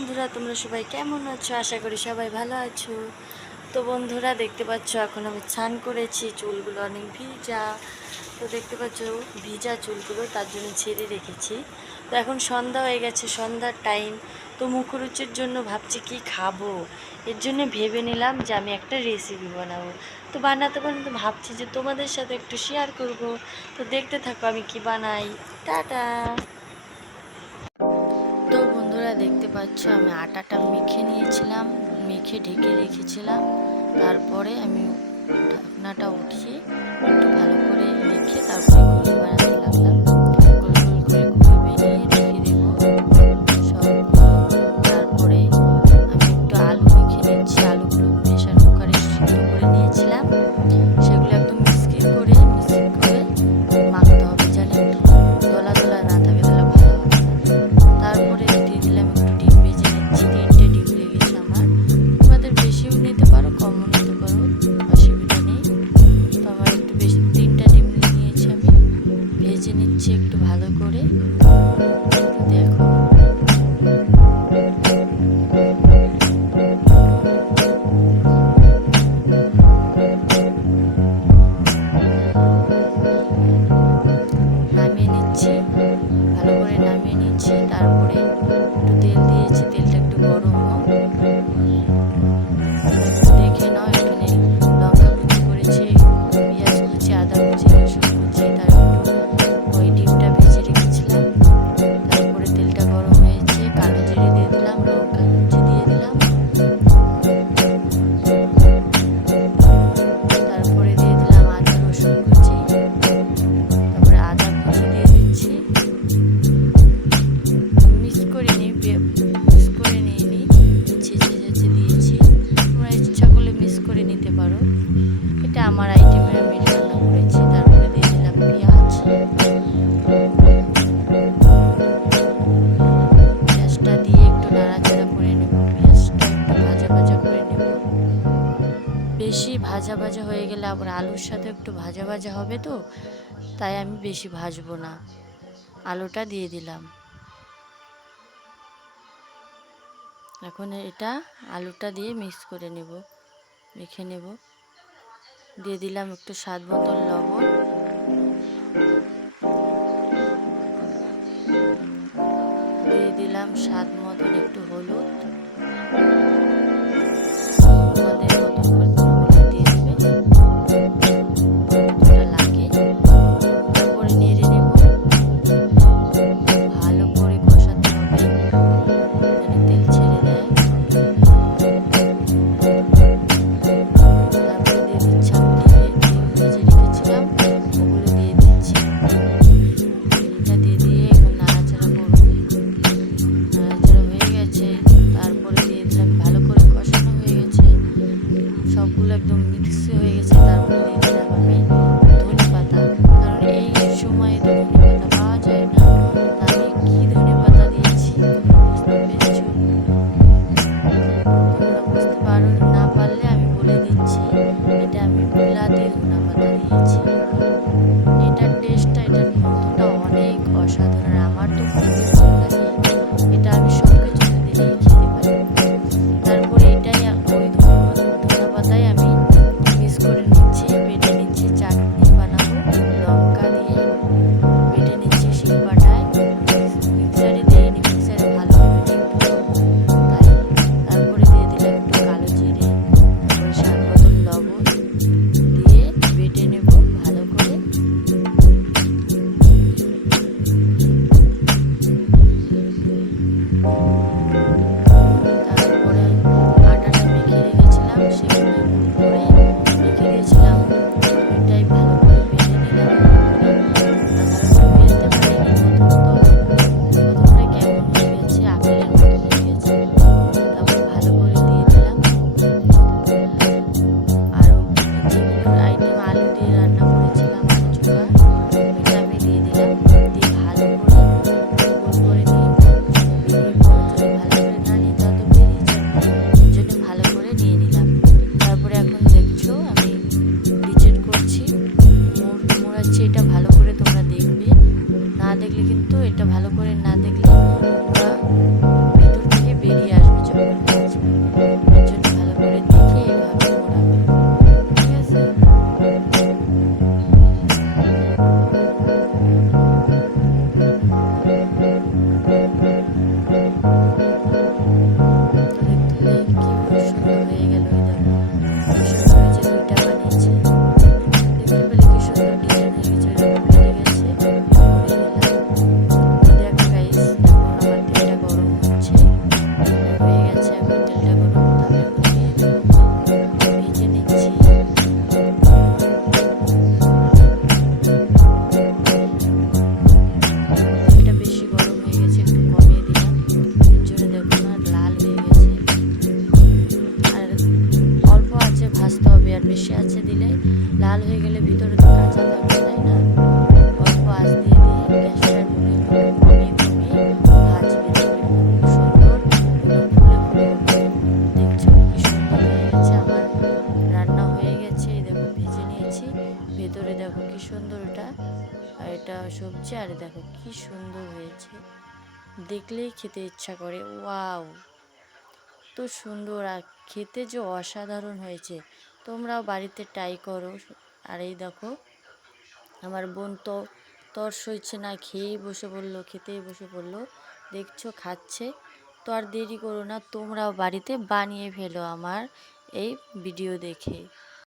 বন্ধুরা, তোমরা সবাই কেমন আছো? আশা করি সবাই ভালো আছো। তো বন্ধুরা, দেখতে পাচ্ছ এখন আমি স্নান করেছি, চুলগুলো অনেক ভিজা। তো দেখতে পাচ্ছ ভিজা চুলগুলো, তার জন্য ছেড়ে রেখেছি। তো এখন সন্ধ্যা হয়ে গেছে, সন্ধ্যার টাইম। তো মুখরোচের জন্য ভাবছি কি খাবো। এর জন্য ভেবে নিলাম যে আমি একটা রেসিপি বানাবো। তো বানাতে বানাতে ভাবছি যে তোমাদের সাথে একটু শেয়ার করব। তো দেখতে থাকো আমি কি বানাই। টাটা। তো বন্ধুরা, দেখতে পাচ্ছ আমি আটাটা মেখে নিয়েছিলাম, মেখে ঢেকে রেখেছিলাম। তারপরে আমি ঢাকনাটা উঠিয়ে একটু ভালো করে মেখে তারপরে গুলি বানাতে লাগলাম। গোল গোল করে গুলি বেরিয়ে রেখে দেবো সবগুলো। তারপরে আমি একটু আলু মেখে নিচ্ছি। আলুগুলো প্রেশার কুকারে সিদ্ধ করে নিয়েছিলাম, সেগুলো একদম মিক্সিং করে মাখতে হবে, যেন একটু দলা দলা না থাকে, তাহলে ভালো হবে। তারপরে দিয়ে দিলাম একটু ডিম ভেজে নিচ্ছি। 3টে ডিম লেগেছে আমার। তোমাদের বেশিও নিতে পারো, কমও নিতে পারো, অসুবিধা নেই। তো আমার একটু বেশি 3টা ডিম নিয়েছি আমি। ভেজে নিচ্ছি একটু ভালো করে। দেখো নামিয়ে নিচ্ছি, ভালো করে নামিয়ে নিচ্ছি। তারপরে একটু তেল দিয়েছি, তেলটা একটু গরম হোক, একটু দেখে নাও। এখানে লঙ্কা কুচি করেছি, পেঁয়াজ কুচি, আদা কুচি, রসুন কুচি, তার একটু ওই ডিমটা ভেজে রেখেছিলাম। তারপরে তেলটা গরম হয়েছে, কালো জিরে দিয়ে দিলাম, লঙ্কা কুচি দিয়ে দিলাম। তারপরে দিয়ে দিলাম আদা রসুন কুচি, তারপরে আদা কুচি দিয়ে দিচ্ছি। মিক্স করে নিয়ে নিই, ছেঁচে দিয়েছি। তোমরা ইচ্ছা করলে মিক্স করে নিতে পারো। এটা আমার আইটেমের আমি রান্না করেছি। তারপরে দিয়ে দিলাম পেঁয়াজ। পেঁয়াজটা দিয়ে একটু নাড়াচাড়া করে নেব। পেঁয়াজটা একটু ভাজা ভাজা করে নেব। বেশি ভাজা ভাজা হয়ে গেলে আবার আলুর সাথে একটু ভাজা ভাজা হবে, তো তাই আমি বেশি ভাজবো না। আলুটা দিয়ে দিলাম। এখন এটা আলুটা দিয়ে মিক্স করে নেব, মেখে নেব। দিয়ে দিলাম একটু স্বাদ মতো লবণ, দিয়ে দিলাম স্বাদ মতন একটু হলুদ। তোমাদের মতন করে হলুদ দিয়ে দেবে, যতটা লাগে। তারপরে নেড়ে নেব, ভালো করে কষাতে হবে যেন তেল ছেড়ে দেয়। তারপরে দিয়ে দিচ্ছি আমি ডিম ভেজে রেখেছিলাম, ওগুলো দিয়ে দিচ্ছি। ডিমটা দিয়ে এখন নাড়াচাড়া করব। নাড়াচাড়া হয়ে গেছে, গেলে ভিতরে তো কাঁচা থাকবে, তাই না? অল্প আঁচ দিয়ে দিয়ে গ্যাসটার ভলিউম একটু কমিয়ে কমিয়ে ভাজবে, দেখবে খুব সুন্দর একদম ফুলে ফুলে উঠবে। দেখছো কি সুন্দর হয়ে গেছে আমার রান্না হয়ে গেছে। এই দেখো ভেজে নিয়েছি, ভেতরে দেখো কি সুন্দর এটা, আর এটা সবজি, আর দেখো কি সুন্দর হয়েছে, দেখলেই খেতে ইচ্ছা করে। ওয়াও, তো সুন্দর আর খেতে যে অসাধারণ হয়েছে। তোমরাও বাড়িতে ট্রাই করো। আর এই দেখো আমার বোন তো তর সইছে না, খেয়েই বসে পড়লো, খেতেই বসে পড়লো, দেখছো খাচ্ছে। তো আর দেরি করো না, তোমরাও বাড়িতে বানিয়ে ফেলো আমার এই ভিডিও দেখে।